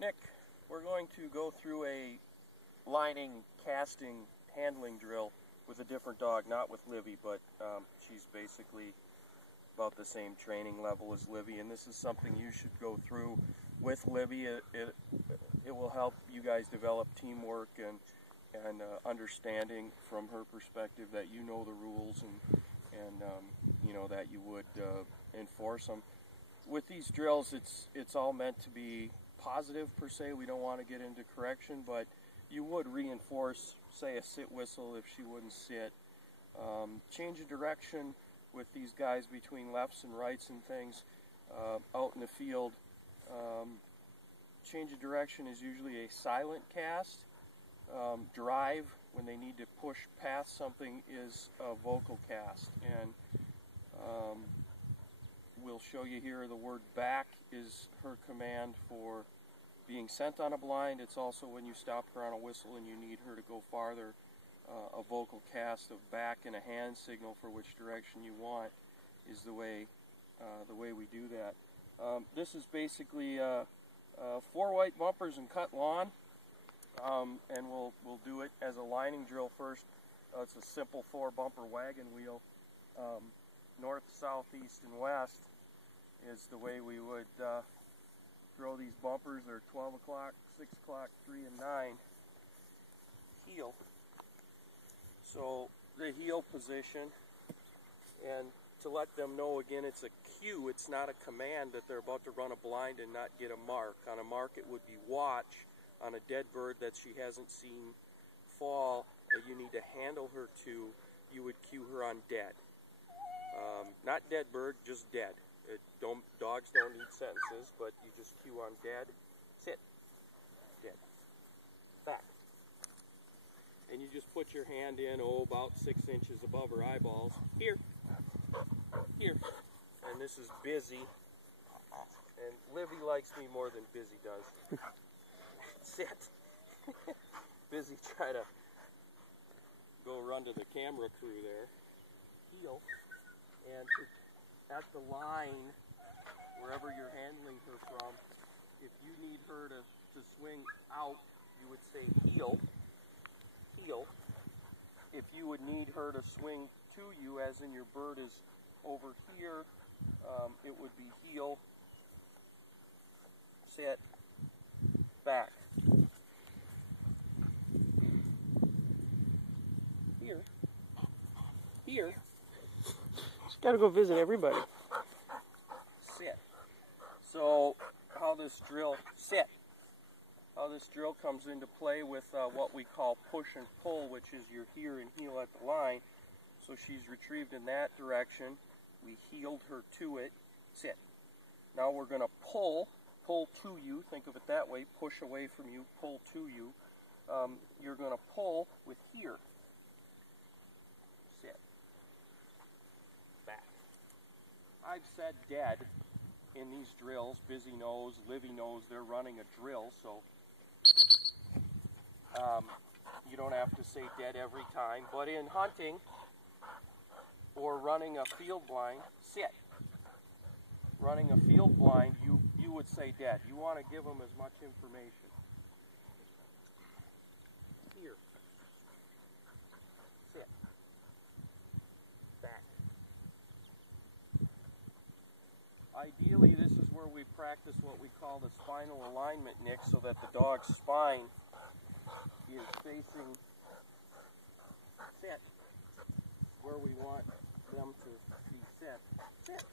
Nick, we're going to go through a lining, casting, handling drill with a different dog, not with Livvy, but she's basically about the same training level as Livvy, and this is something you should go through with Livvy. It will help you guys develop teamwork and understanding from her perspective, that you know the rules and you know that you would enforce them. With these drills, it's all meant to be positive per se. We don't want to get into correction, but you would reinforce, say, a sit whistle if she wouldn't sit. Change of direction with these guys between lefts and rights and things out in the field. Change of direction is usually a silent cast. Drive, when they need to push past something, is a vocal cast. And we'll show you here the word back is her command for being sent on a blind. It's also when you stop her on a whistle and you need her to go farther, a vocal cast of back and a hand signal for which direction you want is the way we do that. This is basically 4 white bumpers and cut lawn, and we'll do it as a lining drill first. It's a simple 4 bumper wagon wheel. North, south, east, and west is the way we would throw these bumpers. They're 12 o'clock, 6 o'clock, 3 and 9 heel. So the heel position, and to let them know again, it's a cue, it's not a command that they're about to run a blind and not get a mark. On a mark it would be watch. On a dead bird that she hasn't seen fall, or you need to handle her to, you would cue her on dead. Not dead bird, just dead. Dogs don't need sentences, but you just cue on dead. Sit. Dead. Back. And you just put your hand in, about 6 inches above her eyeballs. Here. Here. And this is busy. And Livvy likes me more than Busy does. Sit. Busy try to go run to the camera crew there. Heel. And at the line, wherever you're handling her from, if you need her to swing out, you would say heel. Heel. If you would need her to swing to you, as in your bird is over here, it would be heel, sit, back. Here. Here. Just gotta go visit everybody. Sit. So how this drill, sit. How this drill comes into play with what we call push and pull, which is your here and heel at the line. So she's retrieved in that direction. We heeled her to it. Sit. Now we're going to pull to you. Think of it that way. Push away from you, pull to you. You're going to pull with here. Sit. Back. I've said dead in these drills. Busy knows, Livvy knows they're running a drill, so you don't have to say dead every time. But in hunting or running a field blind, sit. Running a field blind, you would say dead. You want to give them as much information. Here. Sit. Back. Ideally, this is where we practice what we call the spinal alignment, Nick, so that the dog's spine is facing sit, where we want them to be set. Sit.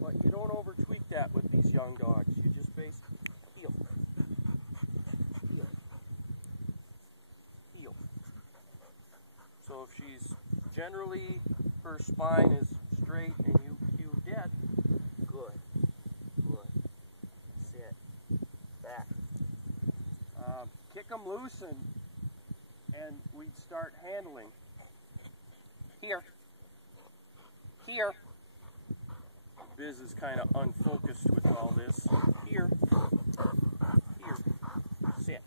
But you don't over tweak that with these young dogs. You just face heel. Heel. Heel. So if she's generally, her spine is straight and you cue dead, good. Good. Sit. Back. Kick them loose and we'd start handling. Here. Here. Biz is kind of unfocused with all this. Here. Here. Sit.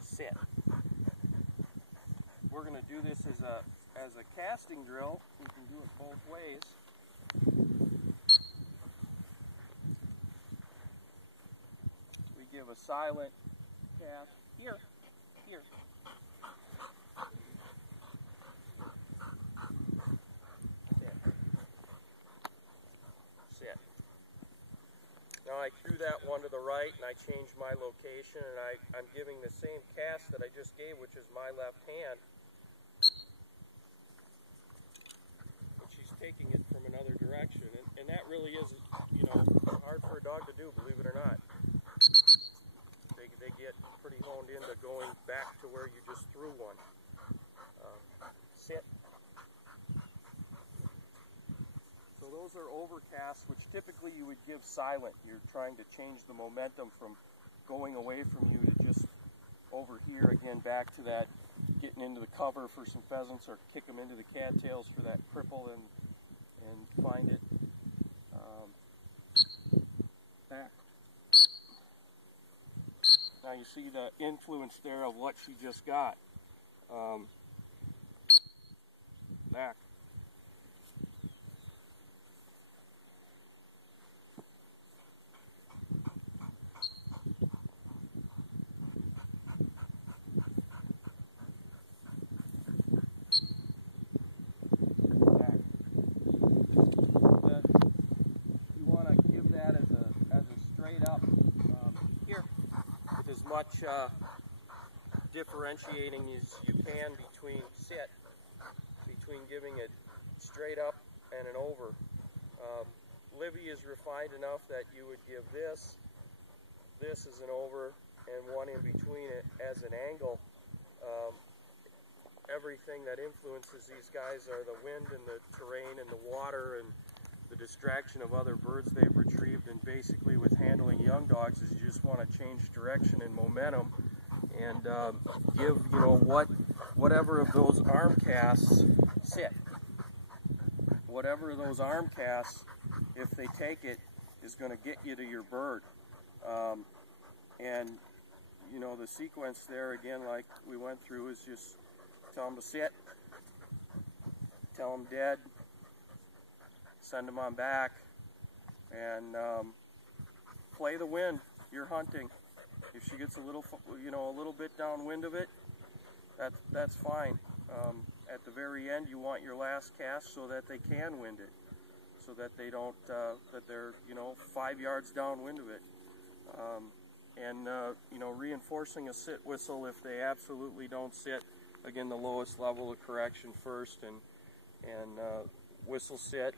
Sit. We're going to do this as as a casting drill, we can do it both ways. We give a silent cast. Here. Sit. Now I threw that one to the right and I changed my location, and I'm giving the same cast that I just gave, which is my left hand. But she's taking it from another direction, and that really is, hard for a dog to do, believe it or not. They get pretty honed into going back to where you just threw one. Sit. So those are overcasts, which typically you would give silent. You're trying to change the momentum from going away from you to just over here again, back to that, getting into the cover for some pheasants, or kick them into the cattails for that cripple and find it. Back. Now you see the influence there of what she just got. Back. Up here with as much differentiating as you can between giving it straight up and an over. Livvy is refined enough that you would give this as an over, and one in between it as an angle. Everything that influences these guys are the wind and the terrain and the water and the distraction of other birds they've retrieved. And basically with handling young dogs is you just want to change direction and momentum, and give whatever of those arm casts sit. Whatever of those arm casts, if they take it, is going to get you to your bird. And the sequence there again, like we went through, is just tell them to sit, tell them dead, send them on back, and play the wind. You're hunting. If she gets a little bit downwind of it, that's fine. At the very end, you want your last cast so that they can wind it, so that they don't, that they're 5 yards downwind of it. Reinforcing a sit whistle if they absolutely don't sit. Again, the lowest level of correction first, and whistle sit.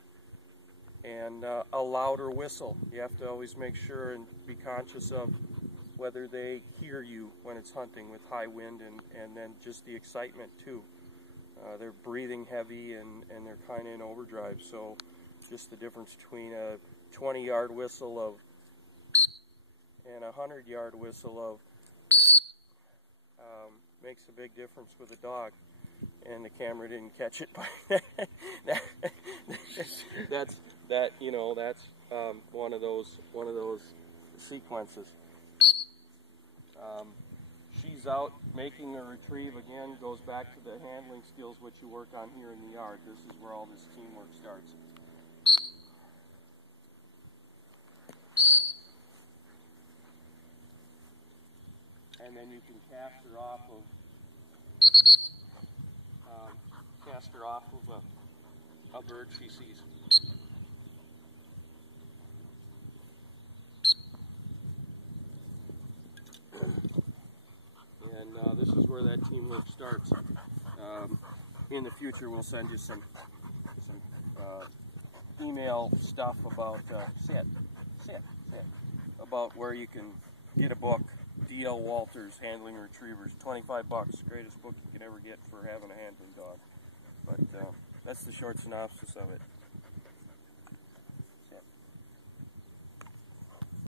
And a louder whistle. You have to always make sure and be conscious of whether they hear you when it's hunting with high wind, and then just the excitement too. They're breathing heavy and they're kind of in overdrive, so just the difference between a 20-yard whistle of and a 100-yard whistle of makes a big difference with a dog. And the camera didn't catch it, but that's one of those sequences. She's out making a retrieve again. Goes back to the handling skills which you work on here in the yard. This is where all this teamwork starts. And then you can cast her off of a bird she sees. And this is where that teamwork starts. In the future, we'll send you some email stuff about about where you can get a book. D.L. Walters, Handling Retrievers, $25, greatest book you can ever get for having a handling dog. But that's the short synopsis of it.